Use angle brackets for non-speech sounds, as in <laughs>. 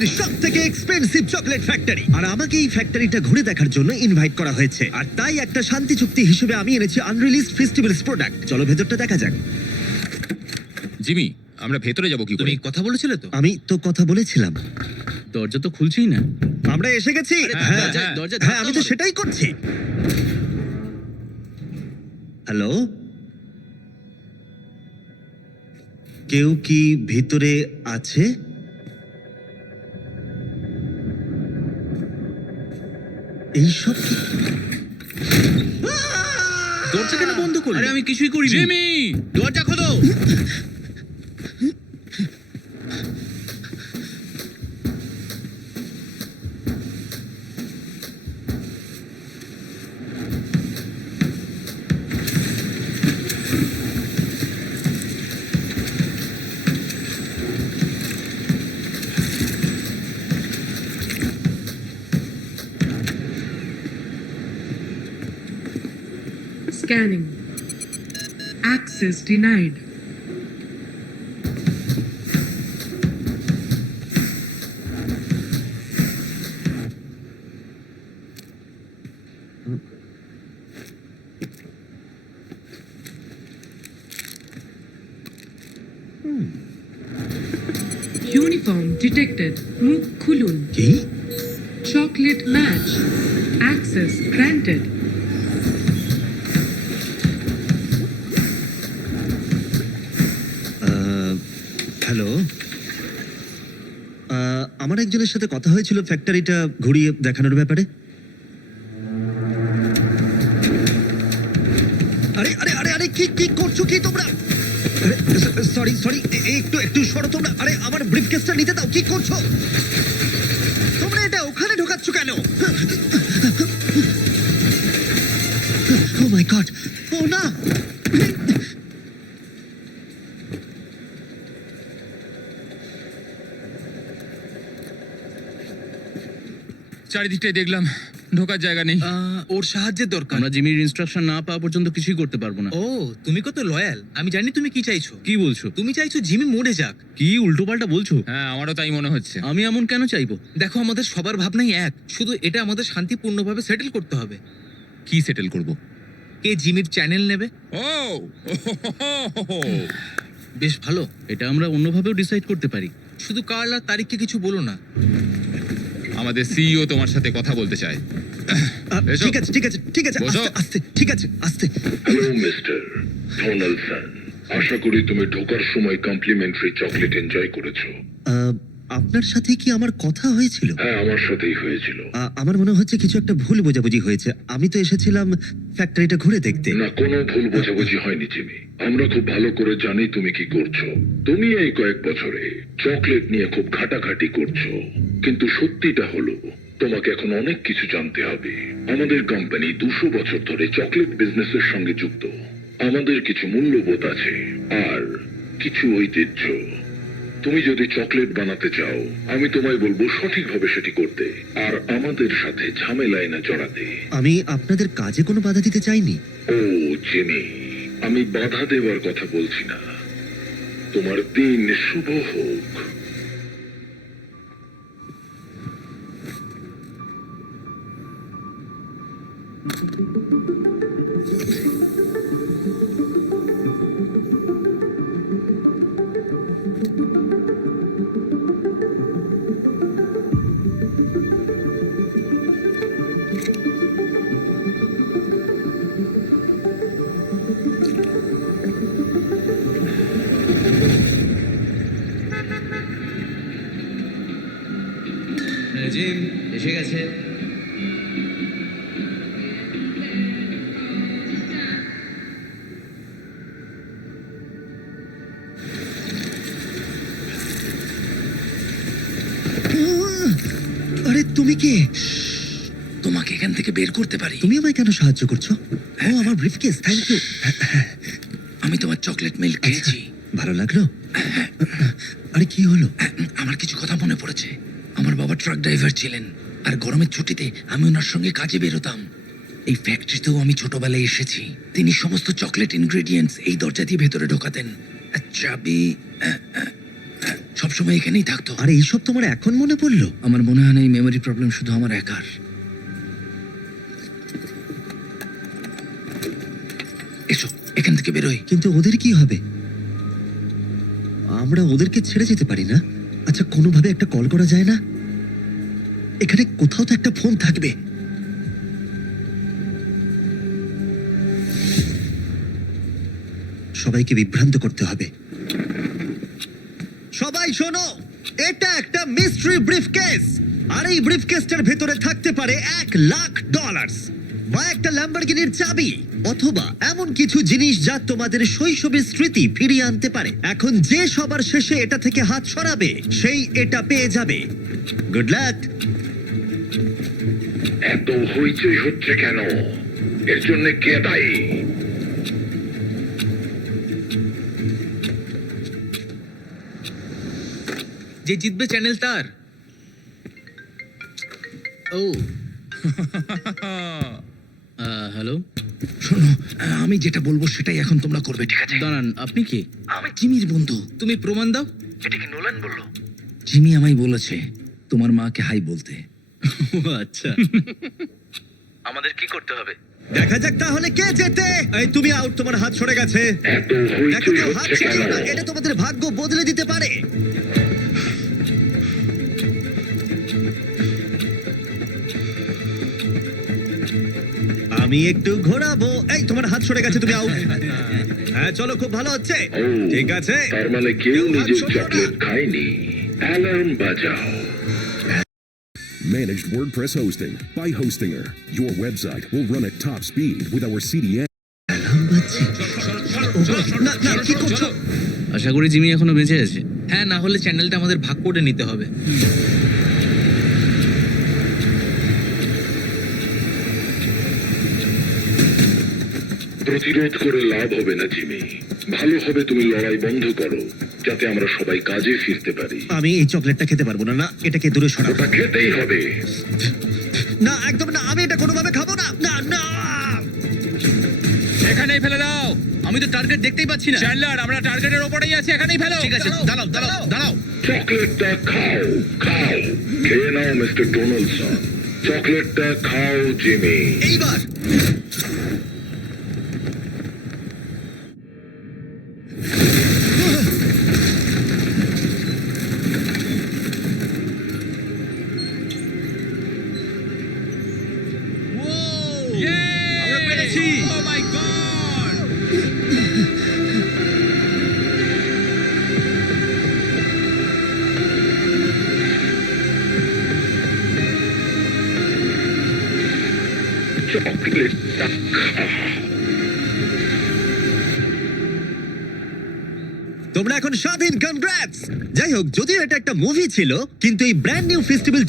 পৃথিবীর সব থেকে এক্সপেন্সিভ চকলেট ফ্যাক্টরি আর আমাকে এই ফ্যাক্টরিটা ঘুরে দেখার জন্য ইনভাইট করা হয়েছে। আর তাই একটা শান্তি চুক্তি হিসেবে আমি এনেছি আনরিলিজ ফেস্টিভ্যালস প্রোডাক্ট চলো ভেতরটা দেখা যাক। জিমি আমরা ভেতরে যাব কি করে? তুমি কথা বলেছিলে তো? আমি তো কথা বলেছিলাম। দরজা তো খুলছেই না। আমরা এসে গেছি। হ্যাঁ দরজা- হ্যাঁ, দরজা হ্যাঁ আমি তো ধাক্কা সেটাই করছি। হ্যালো? কেউ কি ভিতরে আছে? এইসব কি? দরজা কেন বন্ধ করলি? আরে আমি কিছুই করিনি। জিমি! দরজা Scanning. Access denied. Uniform detected. Mukkulun. Chocolate match. Access granted. একজনের সাথে কথা হয়েছিল ফ্যাক্টরিটা ঘুরিয়ে দেখানোর ব্যাপারে? আরে আরে আরে আরে, কি কি করছ কি তোমরা? সরি সরি একটু একটু সরো তোমরা। আরে, আমার ব্রিফকেসটা নিতে দাও, কি করছ? তোমরা এটা ওখানে ঢোকাচ্ছ কেন? ও মাই গড ও না চারিদিকটাই দেখলাম ঢোকার জায়গা নেই। আহ, ওর সাহায্যের দরকার। আমরা জিমির ইনস্ট্রাকশন না পাওয়া পর্যন্ত কিছুই করতে পারব না। ও তুমি কত লয়াল আমি জানি তুমি কি চাইছো। কি বলছো? তুমি চাইছো জিমি মরে যাক। কি উল্টোপাল্টা বলছো? হ্যাঁ আমারও তাই মনে হচ্ছে। আমি এমন কেন চাইব? দেখো আমাদের সবার ভাবনাই এক। শুধু এটা আমাদের শান্তিপূর্ণভাবে সেটেল করতে হবে। কি সেটেল করব? কে জিমির চ্যানেল নেবে? ও বেশ ভালো। এটা আমরা অন্যভাবেও ডিসাইড করতে পারি। শুধু কাল আর তারিখকে কিছু বলো না। আমাদের সিইও তোমার সাথে কথা বলতে চায়। এসো। ঠিক আছে ঠিক আছে ঠিক আছে বসো। আস্তে আস্তে ঠিক আছে আস্তে। হ্যালো মিস্টার ডোনাল্ডসন আশা করি তুমি ঢোকার সময় কমপ্লিমেন্টারি চকলেট এনজয় করেছ। আহ, আপনার সাথে কি আমার কথা হয়েছিল? হ্যাঁ আমার সাথেই হয়েছিল। আ- আমার মনে হচ্ছে কিছু একটা ভুল বোঝাবুঝি হয়েছে। আমি তো এসেছিলাম ফ্যাক্টরিটা ঘুরে দেখতে। না কোনো ভুল বোঝাবুঝি হয়নি জিমি। আমরা খুব ভালো করে জানি তুমি কি করছ। তুমি এই কয়েক বছরে চকলেট নিয়ে খুব ঘাটাঘাটি করছ। কিন্তু সত্যিটা হলো তোমাকে এখন অনেক কিছু জানতে হবে। আমাদের কোম্পানি দুশো বছর ধরে চকলেট বিজনেসের সঙ্গে যুক্ত। আমাদের কিছু মূল্যবোধ আছে আর কিছু ঐতিহ্য। তুমি যদি চকলেট বানাতে চাও আমি তোমায় বলব সঠিকভাবে সেটি করতে আর আমাদের সাথে ঝামেলায় না জড়াতে। আমি আপনাদের কাজে কোনো বাধা দিতে চাইনি। ও জিমি আমি বাধা দেওয়ার কথা বলছি না। তোমার দিন শুভ হোক। জিম এসে তুমি কে? তোমাকে এখান থেকে বের করতে পারি। তুমি আমায় কেন সাহায্য করছ? ও আমার ব্রিফকেস থ্যাংক ইউ আমি তোমার চকলেট মিল্ক খেয়েছি। ভালো লাগল? আরে কি হলো? আমার কিছু কথা মনে পড়েছে। আমার বাবা ট্রাক ড্রাইভার ছিলেন আর গরমের ছুটিতে আমি ওনার সঙ্গে কাজে বেরোতাম। এই ফ্যাক্টরিতেও আমি ছোটবেলায় এসেছি। তিনি সমস্ত চকলেট ইনগ্রেডিয়েন্টস এই দরজা দিয়ে ভেতরে ঢোকাতেন। চাবি আহ, সবসময় এখানেই থাকতো। আর এইসব তোমার এখন মনে পড়ল? আমার মনে হয় না এই মেমোরি প্রবলেম শুধু আমার একার। এসো এখান থেকে বেরোই। কিন্তু ওদের কি হবে? আমরা ওদেরকে ছেড়ে যেতে পারি না? আচ্ছা কোনোভাবে একটা কল করা যায় না? এখানে কোথাও তো একটা ফোন থাকবে। সবাইকে বিভ্রান্ত করতে হবে। সবাই শোনো, এটা একটা মিস্ট্রি ব্রিফকেস আর এই ব্রিফকেসটার ভেতরে থাকতে পারে এক লাখ ডলার বা একটা ল্যাম্বরগিনির চাবি, অথবা এমন কিছু জিনিস যা তোমাদের শৈশবের স্মৃতি ফিরিয়ে আনতে পারে। এখন যে সবার শেষে এটা থেকে হাত সরাবে, সেই এটা পেয়ে যাবে। গুড লাক এত হইচই হচ্ছে কেন? এর জন্য কে দায়ী? যে জিতবে চ্যানেল তার। ও। <laughs> হ্যালো শোনো আমি যেটা বলব সেটাই এখন তোমরা করবে ঠিক আছে? দাঁড়ান আপনি কি? আমি জিমির বন্ধু। তুমি প্রমাণ দাও। এটা কি নোলান বলল? জিমি আমায় বলেছে তোমার মাকে হাই বলতে। <laughs> ও আচ্ছা। <laughs> আমাদের কি করতে হবে? দেখা যাক তাহলে কে জেতে। এই তুমি আউট তোমার হাত সরে গেছে। দেখো তো হাত হচ্ছে না এটা তোমাদের ভাগ্য বদলে দিতে পারে। আমি একটু ঘোরাবো। এই তোমার হাত সরে গেছে তুমি আউট হ্যাঁ চলো খুব ভালো হচ্ছে। ঠিক আছে। তার মানে কেউ নিজের। চকলেট খায়নি। অ্যালার্ম বাজাও। Managed WordPress hosting by Hostinger. Your website will run at top speed with our CDN. আশা করি জিমি এখনও বেঁচে আছে। হ্যাঁ না হলে চ্যানেলটা আমাদের ভাগ করে নিতে হবে। প্রতিরোধ করে লাভ হবে না জিমি। ভালো হবে তুমি লড়াই বন্ধ করো যাতে আমরা সবাই কাজে ফিরতে পারি। আমি এই চকলেটটা খেতে পারব না না এটাকে দূরে সরাবো ওটা খেতেই হবে। না একদম না আমি এটা কোনোভাবে খাব না না না। এখানেই ফেলে দাও। আমি তো টার্গেট দেখতেই পাচ্ছি না। চ্যান্ডলার আমরা টার্গেটের ওপরেই আছি এখানেই ফেলো। ঠিক আছে দাঁড়াও দাঁড়াও দাঁড়াও চকলেটটা খাও খাও। খেয়ে নাও মিস্টার ডোনাল্ডসন চকলেটটা খাও জিমি। এইবার। তোমরা এখন স্বাধীন কনগ্রাটস যাই হোক, যদিও এটা একটা মুভি ছিল, কিন্তু এই ব্র্যান্ড নিউ ফেস্টিভ্যাল